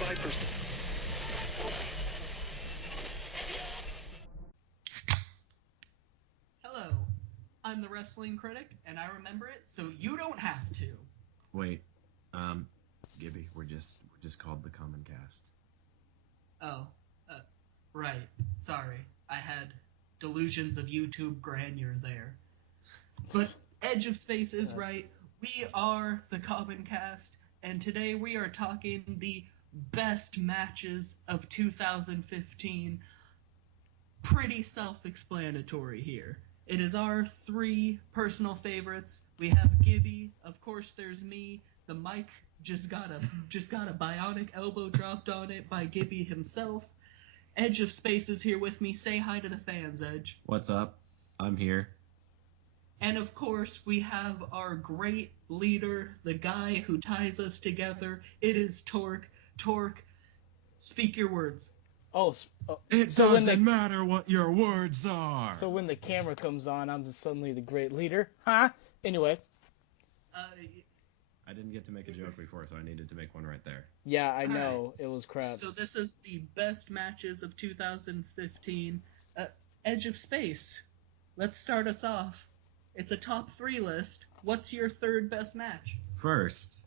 5%. Hello, I'm the wrestling critic, and I remember it, so you don't have to. Wait, Gibby, we're just called the Common Cast. Oh, right. Sorry, I had delusions of YouTube grandeur there. But Edge of Space is right. We are the Common Cast, and today we are talking the best matches of 2015. Pretty self-explanatory here. It is our three personal favorites. We have Gibby, of course there's me. The mic just got a bionic elbow dropped on it by Gibby himself. Edge of Space is here with me. Say hi to the fans, Edge. What's up? I'm here. And of course, we have our great leader, the guy who ties us together. It is Torque. Torque, speak your words. It so doesn't matter what your words are. So when the camera comes on, I'm suddenly the great leader, huh? Anyway. I didn't get to make a joke before, so I needed to make one right there. Yeah, I know. Right. It was crap. So this is the best matches of 2015. Edge of Space. Let's start us off. It's a top 3 list. What's your third best match? First,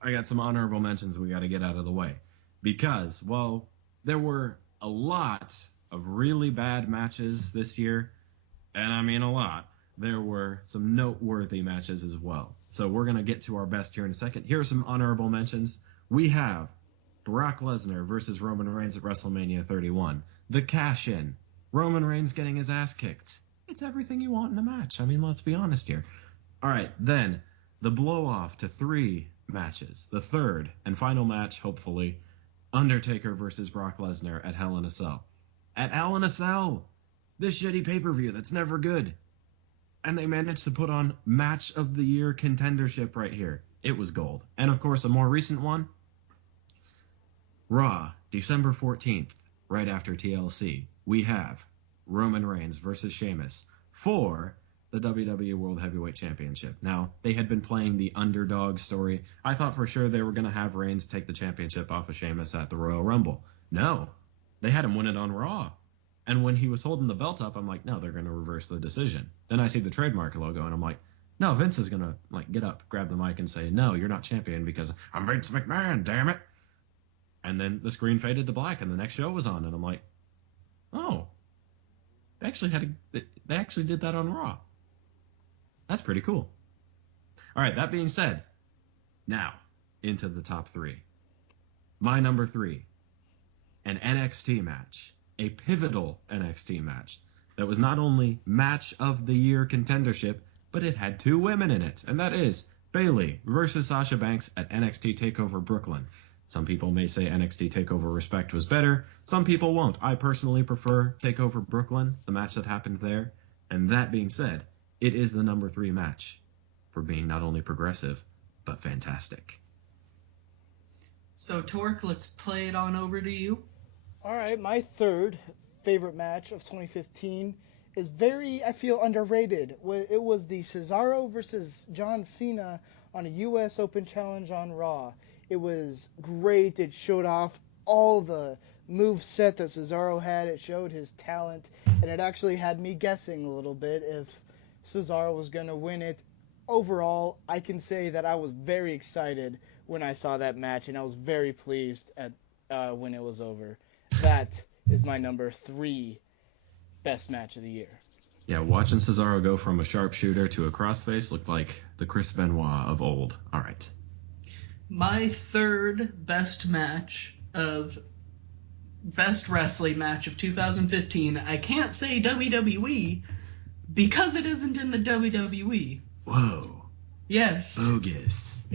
I got some honorable mentions we got to get out of the way. Because, well, there were a lot of really bad matches this year. And I mean a lot. There were some noteworthy matches as well. So we're going to get to our best here in a second. Here are some honorable mentions. We have Brock Lesnar versus Roman Reigns at WrestleMania 31. The cash-in. Roman Reigns getting his ass kicked. It's everything you want in a match. I mean, let's be honest here. All right, then the blow-off to 3 matches. The third and final match, hopefully, Undertaker versus Brock Lesnar at Hell in a Cell. At Hell in a Cell! This shitty pay-per-view that's never good. And they managed to put on Match of the Year contendership right here. It was gold. And, of course, a more recent one, Raw, December 14th, right after TLC. We have Roman Reigns versus Sheamus for the WWE World Heavyweight Championship. Now, they had been playing the underdog story. I thought for sure they were going to have Reigns take the championship off of Sheamus at the Royal Rumble. No, they had him win it on Raw. And when he was holding the belt up, I'm like, no, they're going to reverse the decision. Then I see the trademark logo, and I'm like, no, Vince is going to get up, grab the mic, and say, no, you're not champion because I'm Vince McMahon, damn it. And then the screen faded to black, and the next show was on, and I'm like, oh, they actually did that on Raw. That's pretty cool. All right, that being said, now into the top 3. My number 3, an NXT match. A pivotal NXT match that was not only Match of the Year contendership, but it had 2 women in it, and that is Bayley versus Sasha Banks at NXT TakeOver Brooklyn. Some people may say NXT TakeOver Respect was better. Some people won't. I personally prefer TakeOver Brooklyn, the match that happened there. And that being said, it is the number 3 match for being not only progressive, but fantastic. So, Torque, let's play it on over to you. All right, my third favorite match of 2015 is very, I feel, underrated. It was the Cesaro versus John Cena on a U.S. Open Challenge on Raw. It was great. It showed off all the moveset that Cesaro had. It showed his talent, and it actually had me guessing a little bit if Cesaro was going to win it. Overall, I can say that I was very excited when I saw that match, and I was very pleased at when it was over. That is my number 3 best match of the year. Yeah, watching Cesaro go from a sharpshooter to a crossface looked like the Chris Benoit of old. All right. My third best wrestling match of 2015. I can't say WWE because it isn't in the WWE. Whoa. Yes. Bogus.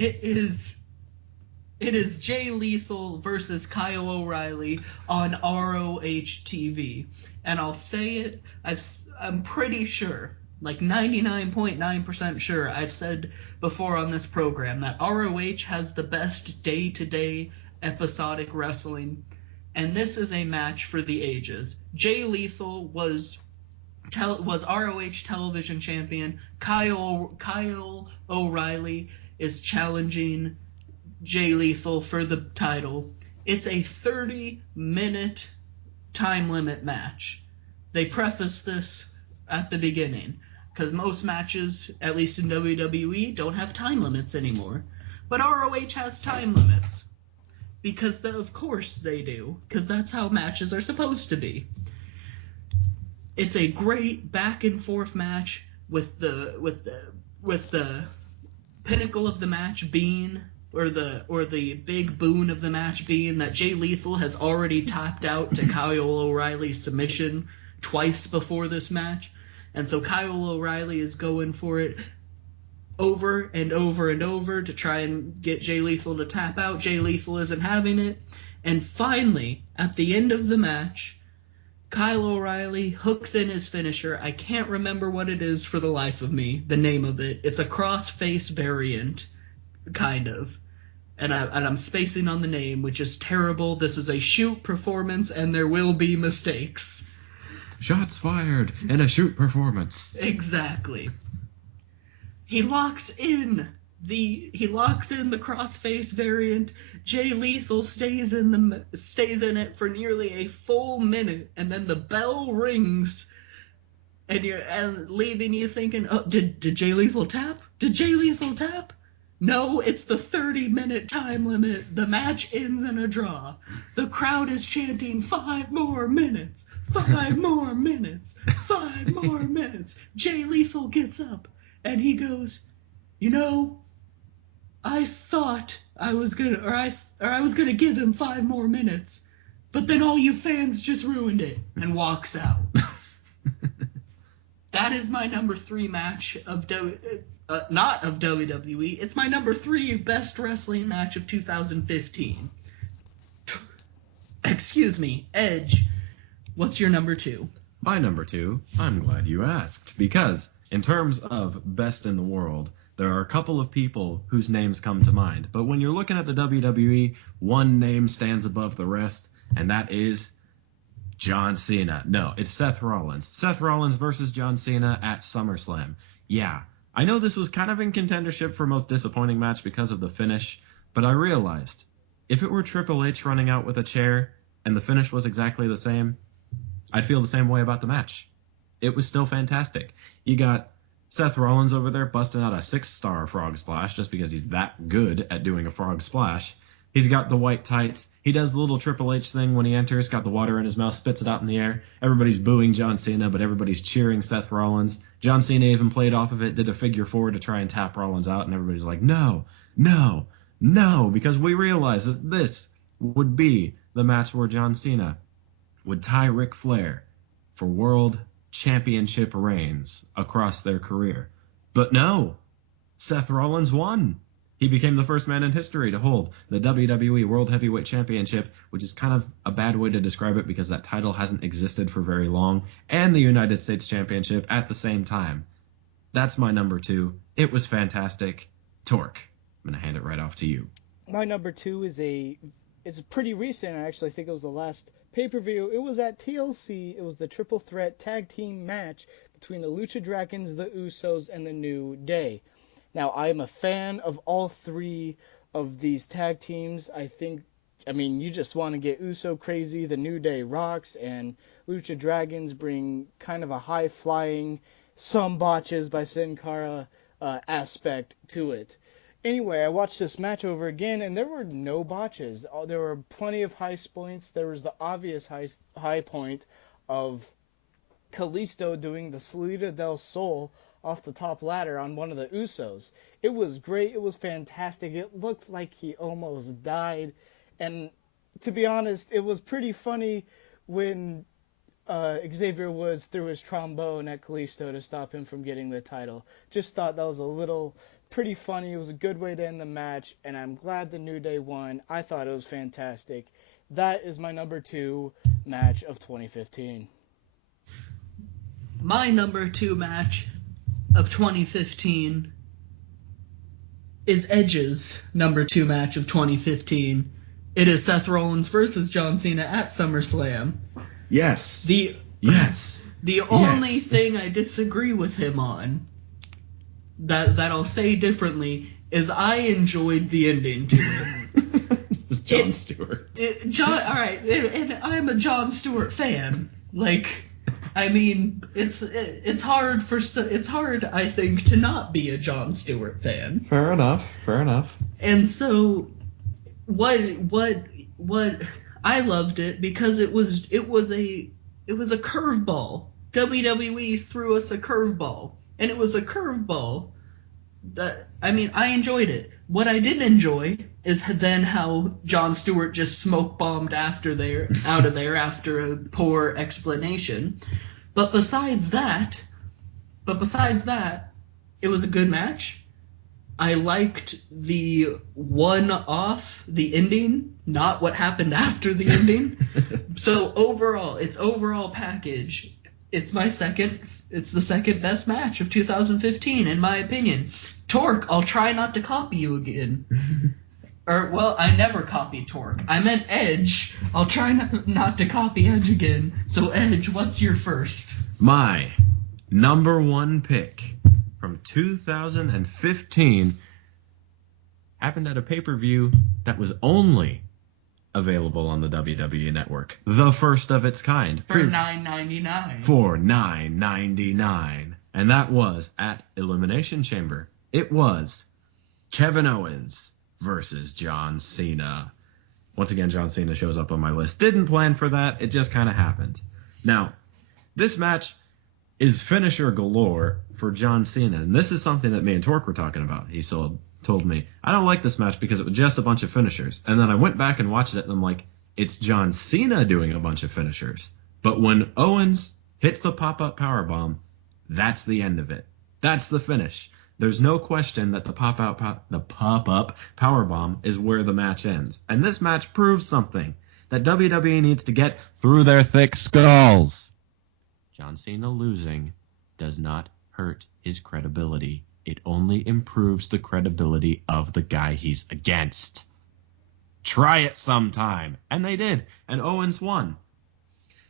It is Jay Lethal versus Kyle O'Reilly on ROH TV. And I'll say it, I'm pretty sure, like 99.9% sure, I've said before on this program that ROH has the best day-to-day episodic wrestling. And this is a match for the ages. Jay Lethal was ROH television champion. Kyle O'Reilly is challenging Jay Lethal for the title, It's a 30-minute time limit match. They preface this at the beginning because most matches, at least in WWE, don't have time limits anymore. But ROH has time limits because of course they do, because that's how matches are supposed to be. It's a great back and forth match with the pinnacle of the match being, or the big boon of the match being, that Jay Lethal has already tapped out to Kyle O'Reilly's submission twice before this match, and so Kyle O'Reilly is going for it over and over and over to try and get Jay Lethal to tap out. Jay Lethal isn't having it, and finally, at the end of the match, Kyle O'Reilly hooks in his finisher. I can't remember what it is for the life of me, the name of it. It's a cross-face variant, kind of. And I'm spacing on the name, which is terrible. This is a shoot performance, and there will be mistakes. Shots fired in a shoot performance. Exactly. He locks in the crossface variant. Jay Lethal stays in it for nearly a full minute, and then the bell rings, and leaving you thinking, oh, did Jay Lethal tap? Did Jay Lethal tap? No, it's the 30-minute time limit. The match ends in a draw. The crowd is chanting 5 more minutes, 5 more minutes, 5 more minutes. Jay Lethal gets up and he goes, I thought I was gonna give him 5 more minutes, but then all you fans just ruined it, and walks out. That is my number 3 match of not of WWE. It's my number 3 best wrestling match of 2015. Excuse me, Edge. What's your number 2? My number 2, I'm glad you asked, because in terms of best in the world, there are a couple of people whose names come to mind. But when you're looking at the WWE, one name stands above the rest, and that is John Cena. No, it's Seth Rollins. Seth Rollins versus John Cena at SummerSlam. Yeah, I know this was kind of in contendership for most disappointing match because of the finish, but I realized if it were Triple H running out with a chair and the finish was exactly the same, I'd feel the same way about the match. It was still fantastic. You got Seth Rollins over there busting out a 6-star frog splash just because he's that good at doing a frog splash. He's got the white tights. He does the little Triple H thing when he enters, got the water in his mouth, spits it out in the air. Everybody's booing John Cena, but everybody's cheering Seth Rollins. John Cena even played off of it, did a figure 4 to try and tap Rollins out, and everybody's like, no, no, no, because we realize that this would be the match where John Cena would tie Ric Flair for world championship reigns across their career. But no, Seth Rollins won. He became the first man in history to hold the WWE World Heavyweight Championship, which is kind of a bad way to describe it because that title hasn't existed for very long, and the United States Championship at the same time. That's my number 2. It was fantastic. Torque, I'm going to hand it right off to you. My number 2 it's pretty recent. I actually think it was the last pay-per-view. It was at TLC. It was the triple threat tag team match between the Lucha Dragons, the Usos, and the New Day. Now, I am a fan of all 3 of these tag teams. You just want to get Uso crazy. The New Day rocks, and Lucha Dragons bring kind of a high-flying, some botches by Sin Cara aspect to it. Anyway, I watched this match over again, and there were no botches. There were plenty of high points. There was the obvious high point of Kalisto doing the Salida del Sol off the top ladder on one of the Usos. It was great. It was fantastic. It looked like he almost died. And to be honest, it was pretty funny when Xavier Woods threw his trombone at Kalisto to stop him from getting the title. Just thought that was a little pretty funny. It was a good way to end the match, and I'm glad the New Day won. I thought it was fantastic. That is my number 2 match of 2015. My number 2 match of 2015 is Edge's number 2 match of 2015. It is Seth Rollins versus John Cena at SummerSlam. Yes. The only thing I disagree with him on, that I'll say differently, is I enjoyed the ending to it. Jon Stewart. All right, and I'm a Jon Stewart fan. Like, I mean, it's hard, I think, to not be a Jon Stewart fan. Fair enough. And so, what I loved it because it was a curveball. WWE threw us a curveball, and it was a curveball that, I mean, I enjoyed it. What I didn't enjoy is then how Jon Stewart just smoke bombed out of there after a poor explanation. But besides that, it was a good match. I liked the the ending, not what happened after the ending. So overall package, it's the second best match of 2015 in my opinion. Torque, I'll try not to copy you again. Well, I never copied Torque. I meant Edge. I'll try not to copy Edge again. So Edge, what's your first? My number one pick from 2015 happened at a pay-per-view that was only available on the WWE Network. The first of its kind. For $9.99. For $9.99. And that was at Elimination Chamber. It was Kevin Owens versus John Cena. Once again, John Cena shows up on my list. Didn't plan for that. It just kind of happened. Now, this match is finisher galore for John Cena. And this is something that me and Torque were talking about. He told me, I don't like this match because it was just a bunch of finishers. And then I went back and watched it, and I'm like, it's John Cena doing a bunch of finishers. But when Owens hits the pop-up powerbomb, that's the end of it. That's the finish. There's no question that the pop-up powerbomb is where the match ends. And this match proves something that WWE needs to get through their thick skulls. John Cena losing does not hurt his credibility. It only improves the credibility of the guy he's against. Try it sometime. And they did. And Owens won.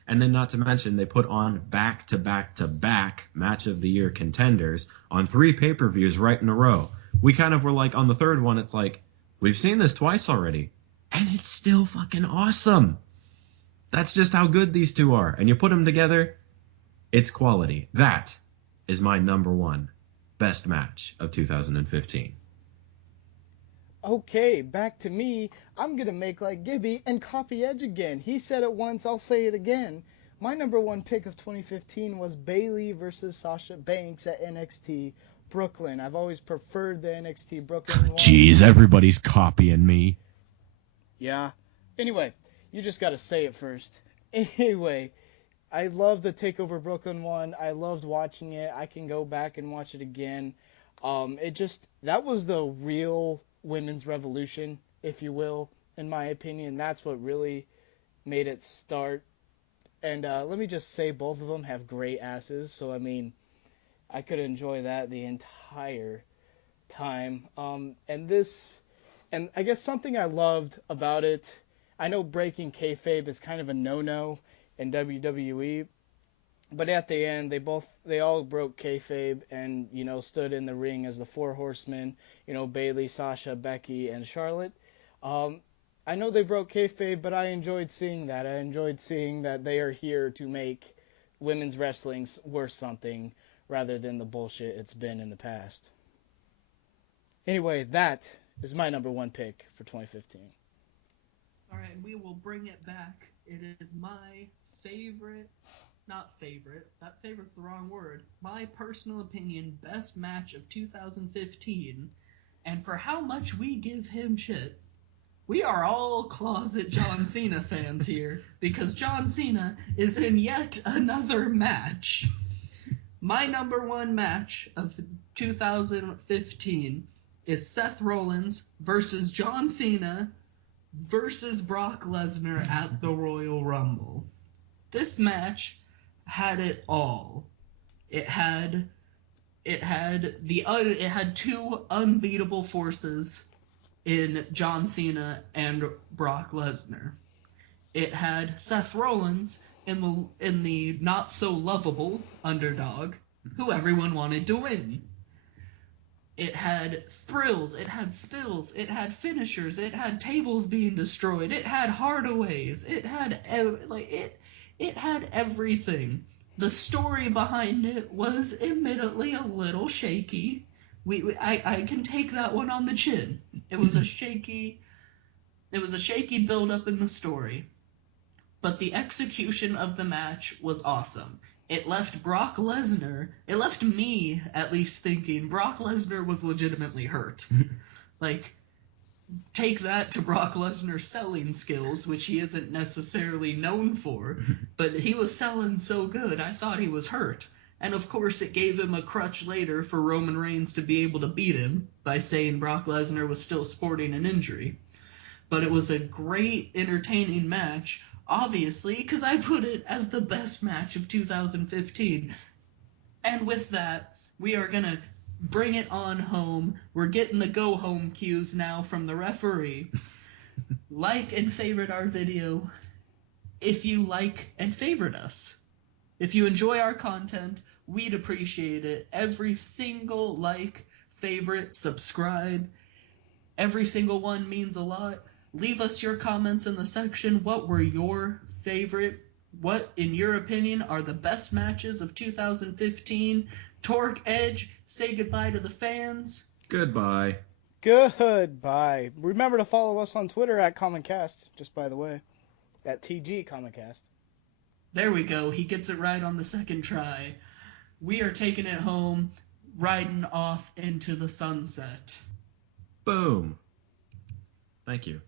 And then not to mention, they put on back-to-back-to-back Match of the Year contenders on 3 pay-per-views right in a row. We kind of were like, on the third one, it's like, we've seen this twice already. And it's still fucking awesome. That's just how good these two are. And you put them together, it's quality. That is my number one best match of 2015. Okay, back to me. I'm going to make like Gibby and copy Edge again. He said it once, I'll say it again. My number one pick of 2015 was Bayley versus Sasha Banks at NXT Brooklyn. I've always preferred the NXT Brooklyn one. Jeez, everybody's copying me. Yeah. Anyway, you just got to say it first. Anyway, I love the TakeOver Brooklyn one. I loved watching it. I can go back and watch it again. That was the real women's revolution, if you will, in my opinion. That's what really made it start. And let me just say, both of them have great asses. So, I mean, I could enjoy that the entire time. And I guess something I loved about it, I know breaking kayfabe is kind of a no-no in WWE, but at the end, they all broke kayfabe and, stood in the ring as the 4 horsemen, Bayley, Sasha, Becky, and Charlotte. I know they broke kayfabe, but I enjoyed seeing that. I enjoyed seeing that they are here to make women's wrestling worth something rather than the bullshit it's been in the past. Anyway, that is my number one pick for 2015. All right, we will bring it back. It is my favorite, not favorite, that favorite's the wrong word, my personal opinion, best match of 2015. And for how much we give him shit, we are all closet John Cena fans here, because John Cena is in yet another match. My number one match of 2015 is Seth Rollins versus John Cena versus Brock Lesnar at the Royal Rumble. This match had it all. It had two unbeatable forces in John Cena and Brock Lesnar. It had Seth Rollins in the not so lovable underdog who everyone wanted to win. It had thrills, it had spills, it had finishers, it had tables being destroyed, it had hardaways, it had everything. The story behind it was admittedly a little shaky. I can take that one on the chin. It was a shaky build up in the story, but the execution of the match was awesome. It left me at least thinking Brock Lesnar was legitimately hurt. Like, take that to Brock Lesnar's selling skills, which he isn't necessarily known for, but he was selling so good, I thought he was hurt. And of course, it gave him a crutch later for Roman Reigns to be able to beat him by saying Brock Lesnar was still sporting an injury. But it was a great, entertaining match, obviously, because I put it as the best match of 2015. And with that, we are going to bring it on home. We're getting the go home cues now from the referee. Like and favorite our video if you like and favorite us. If you enjoy our content, we'd appreciate it. Every single like, favorite, subscribe, every single one means a lot. Leave us your comments in the section. What were your favorite? What, in your opinion, are the best matches of 2015? Torque, Edge, say goodbye to the fans. Goodbye. Goodbye. Remember to follow us on Twitter at CommonCast, just by the way. At TG CommonCast. There we go. He gets it right on the second try. We are taking it home, riding off into the sunset. Boom. Thank you.